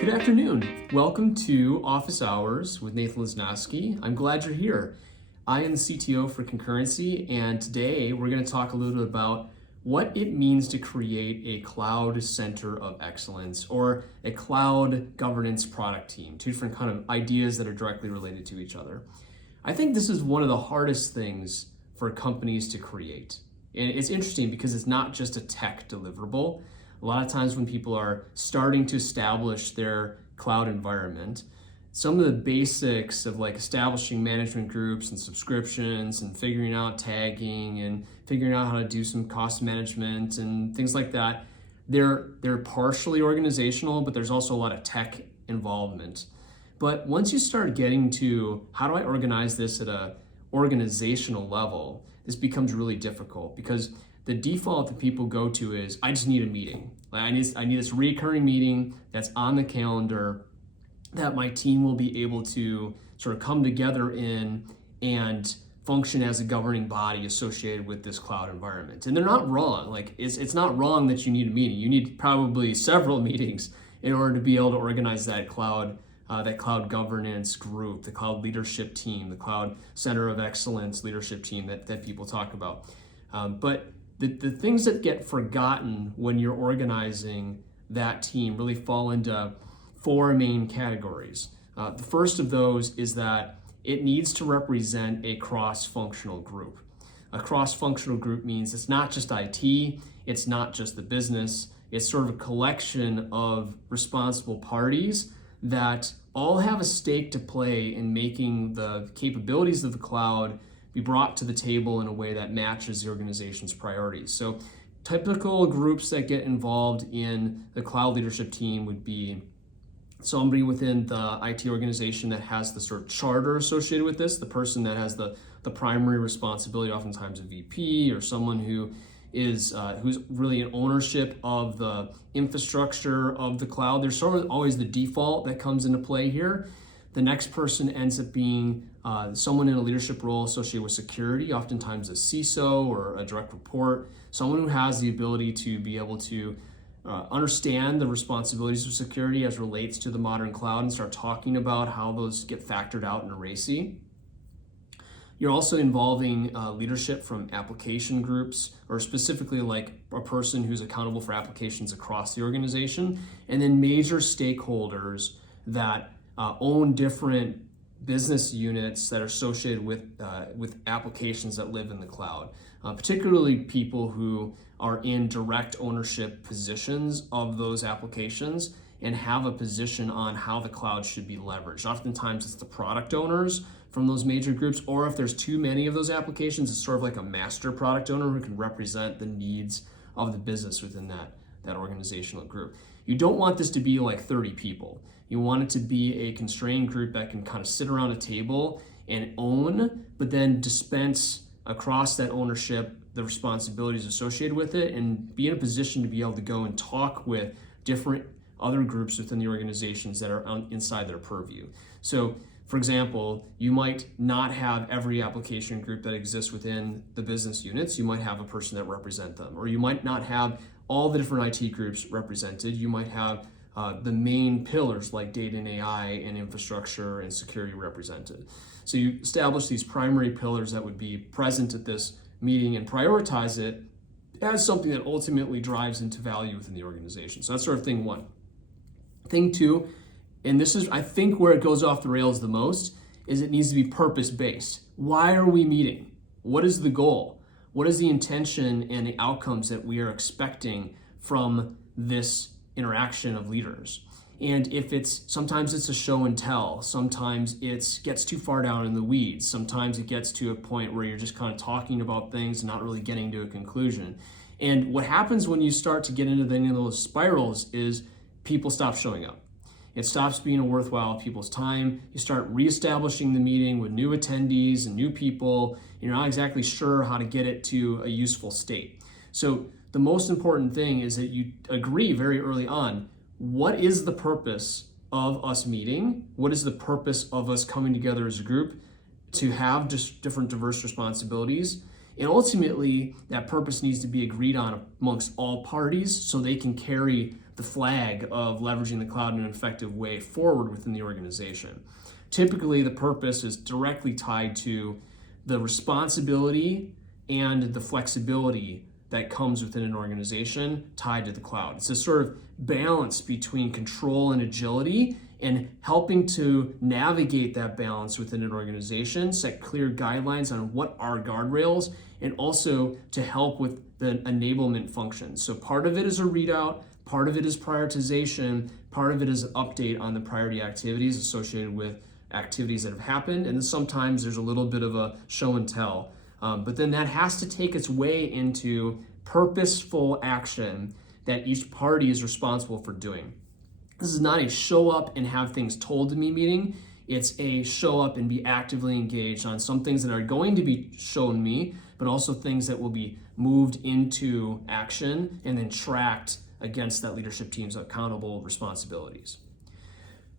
Good afternoon. Welcome to Office Hours with Nathan Lesnowski. I'm glad you're here. I am the CTO for Concurrency, and today we're going to talk a little bit about what it means to create a cloud center of excellence or a cloud governance product team, two different kind of ideas that are directly related to each other. I think this is one of the hardest things for companies to create. And it's interesting because it's not just a tech deliverable. A lot of times when people are starting to establish their cloud environment, some of the basics of like establishing management groups and subscriptions and figuring out tagging and figuring out how to do some cost management and things like that, they're partially organizational, but there's also a lot of tech involvement. But once you start getting to how do I organize this at a organizational level, this becomes really difficult because the default that people go to is, I just need a meeting. I need this recurring meeting that's on the calendar that my team will be able to sort of come together in and function as a governing body associated with this cloud environment. And they're not wrong. Like it's not wrong that you need a meeting. You need probably several meetings in order to be able to organize that cloud governance group, the cloud leadership team, the cloud center of excellence leadership team that people talk about. But the things that get forgotten when you're organizing that team really fall into four main categories. The first of those is that it needs to represent a cross-functional group. A cross-functional group means it's not just IT, it's not just the business, it's sort of a collection of responsible parties that all have a stake to play in making the capabilities of the cloud be brought to the table in a way that matches the organization's priorities. So typical groups that get involved in the cloud leadership team would be somebody within the IT organization that has the sort of charter associated with this, the person that has the primary responsibility, oftentimes a VP or someone who is who's really in ownership of the infrastructure of the cloud. There's sort of always the default that comes into play here. The next person ends up being someone in a leadership role associated with security, oftentimes a CISO or a direct report, someone who has the ability to be able to understand the responsibilities of security as relates to the modern cloud and start talking about how those get factored out in a RACI. You're also involving leadership from application groups, or specifically like a person who's accountable for applications across the organization, and then major stakeholders that own different business units that are associated with applications that live in the cloud, particularly people who are in direct ownership positions of those applications and have a position on how the cloud should be leveraged. Oftentimes it's the product owners from those major groups, or if there's too many of those applications, it's sort of like a master product owner who can represent the needs of the business within that organizational group. You don't want this to be like 30 people. You want it to be a constrained group that can kind of sit around a table and own, but then dispense across that ownership the responsibilities associated with it and be in a position to be able to go and talk with different other groups within the organizations that are inside their purview. So, for example, you might not have every application group that exists within the business units. You might have a person that represents them, or you might not have all the different IT groups represented. You might have the main pillars like data and AI and infrastructure and security represented. So you establish these primary pillars that would be present at this meeting and prioritize it as something that ultimately drives into value within the organization. So that's sort of thing one. Thing two, and this is I think where it goes off the rails the most, is it needs to be purpose-based. Why are we meeting? What is the goal? What is the intention and the outcomes that we are expecting from this interaction of leaders? And if sometimes it's a show and tell, sometimes it gets too far down in the weeds, sometimes it gets to a point where you're just kind of talking about things and not really getting to a conclusion. And what happens when you start to get into any of those spirals is people stop showing up. It stops being a worthwhile people's time. You start reestablishing the meeting with new attendees and new people. You're not exactly sure how to get it to a useful state. So the most important thing is that you agree very early on, what is the purpose of us meeting? What is the purpose of us coming together as a group to have just different diverse responsibilities? And ultimately, that purpose needs to be agreed on amongst all parties so they can carry the flag of leveraging the cloud in an effective way forward within the organization. Typically, the purpose is directly tied to the responsibility and the flexibility that comes within an organization tied to the cloud. It's a sort of balance between control and agility, and helping to navigate that balance within an organization, set clear guidelines on what are guardrails, and also to help with the enablement functions. So part of it is a readout, part of it is prioritization, part of it is an update on the priority activities associated with activities that have happened, and then sometimes there's a little bit of a show and tell. But then that has to take its way into purposeful action that each party is responsible for doing. This is not a show up and have things told to me meeting. It's a show up and be actively engaged on some things that are going to be shown me, but also things that will be moved into action and then tracked against that leadership team's accountable responsibilities.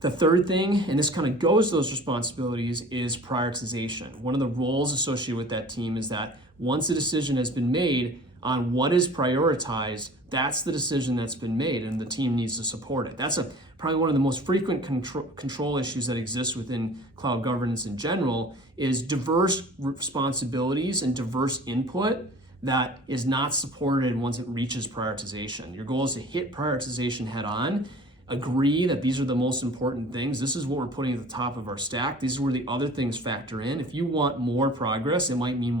The third thing, and this kind of goes to those responsibilities, is prioritization. One of the roles associated with that team is that once a decision has been made on what is prioritized, that's the decision that's been made, and the team needs to support it. That's probably one of the most frequent control issues that exist within cloud governance in general, is diverse responsibilities and diverse input that is not supported once it reaches prioritization. Your goal is to hit prioritization head on, agree that these are the most important things. This is what we're putting at the top of our stack. These are where the other things factor in. If you want more progress, it might mean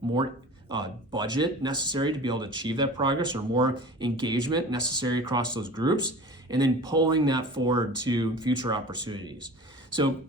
more budget necessary to be able to achieve that progress, or more engagement necessary across those groups, and then pulling that forward to future opportunities. So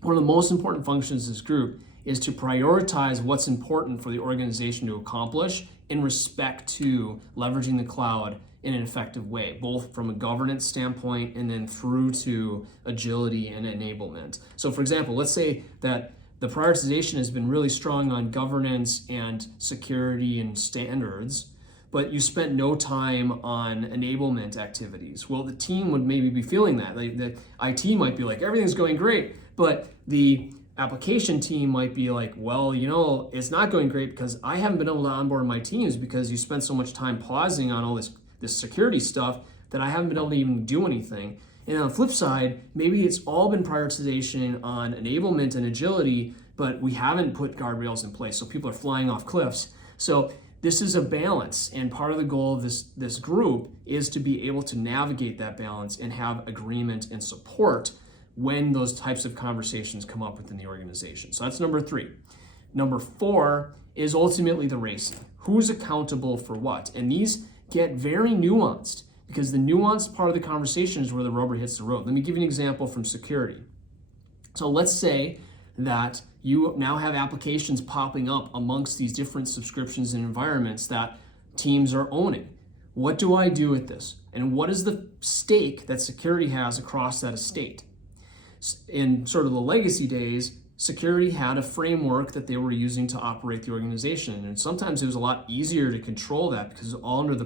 one of the most important functions of this group is to prioritize what's important for the organization to accomplish in respect to leveraging the cloud in an effective way, both from a governance standpoint and then through to agility and enablement. So for example, let's say that the prioritization has been really strong on governance and security and standards, but you spent no time on enablement activities. Well, the team would maybe be feeling that. The IT might be like, everything's going great, but the application team might be like, well, it's not going great because I haven't been able to onboard my teams because you spent so much time pausing on all this security stuff that I haven't been able to even do anything. And on the flip side, maybe it's all been prioritization on enablement and agility, but we haven't put guardrails in place, so people are flying off cliffs. So this is a balance, and part of the goal of this group is to be able to navigate that balance and have agreement and support when those types of conversations come up within the organization. So that's number 3. Number 4 is ultimately the racing. Who's accountable for what? And these get very nuanced, because the nuanced part of the conversation is where the rubber hits the road. Let me give you an example from security. So let's say that you now have applications popping up amongst these different subscriptions and environments that teams are owning. What do I do with this? And what is the stake that security has across that estate? In sort of the legacy days, security had a framework that they were using to operate the organization. And sometimes it was a lot easier to control that because it's all under the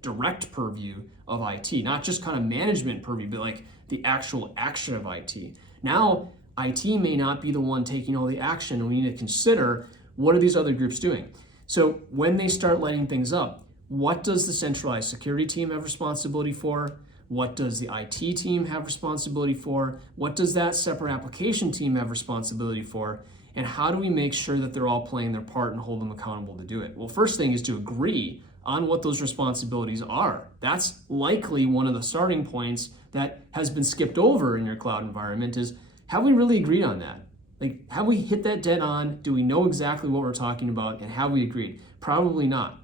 direct purview of IT, not just kind of management purview, but like the actual action of IT. Now, IT may not be the one taking all the action, and we need to consider, what are these other groups doing? So when they start lighting things up, what does the centralized security team have responsibility for? What does the IT team have responsibility for? What does that separate application team have responsibility for? And how do we make sure that they're all playing their part and hold them accountable to do it? Well, first thing is to agree on what those responsibilities are. That's likely one of the starting points that has been skipped over in your cloud environment, is, have we really agreed on that? Like, have we hit that dead on? Do we know exactly what we're talking about? And have we agreed? Probably not.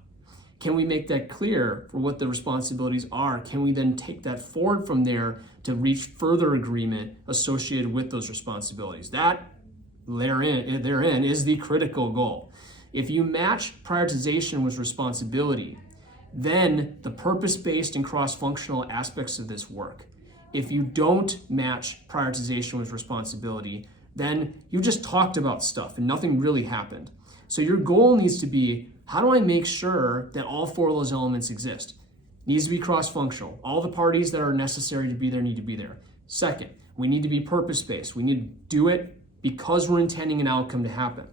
Can we make that clear for what the responsibilities are? Can we then take that forward from there to reach further agreement associated with those responsibilities? That therein is the critical goal. If you match prioritization with responsibility, then the purpose-based and cross-functional aspects of this work. If you don't match prioritization with responsibility, then you just talked about stuff and nothing really happened. So your goal needs to be, how do I make sure that all 4 of those elements exist? It needs to be cross-functional. All the parties that are necessary to be there need to be there. Second, we need to be purpose-based. We need to do it because we're intending an outcome to happen.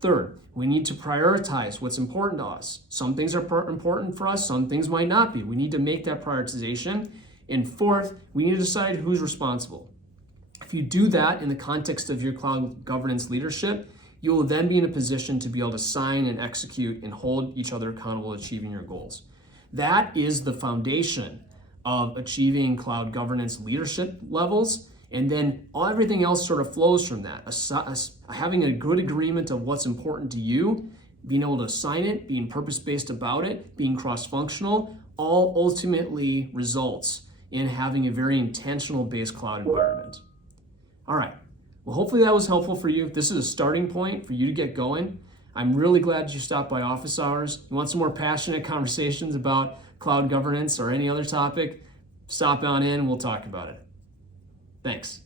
Third, we need to prioritize what's important to us. Some things are important for us, some things might not be. We need to make that prioritization. And fourth, we need to decide who's responsible. If you do that in the context of your cloud governance leadership, you will then be in a position to be able to sign and execute and hold each other accountable to achieving your goals. That is the foundation of achieving cloud governance leadership levels. And then everything else sort of flows from that. Having a good agreement of what's important to you, being able to assign it, being purpose-based about it, being cross-functional, all ultimately results in having a very intentional based cloud environment. All right, well, hopefully that was helpful for you. This is a starting point for you to get going. I'm really glad you stopped by office hours. You want some more passionate conversations about cloud governance or any other topic, stop on in, we'll talk about it. Thanks.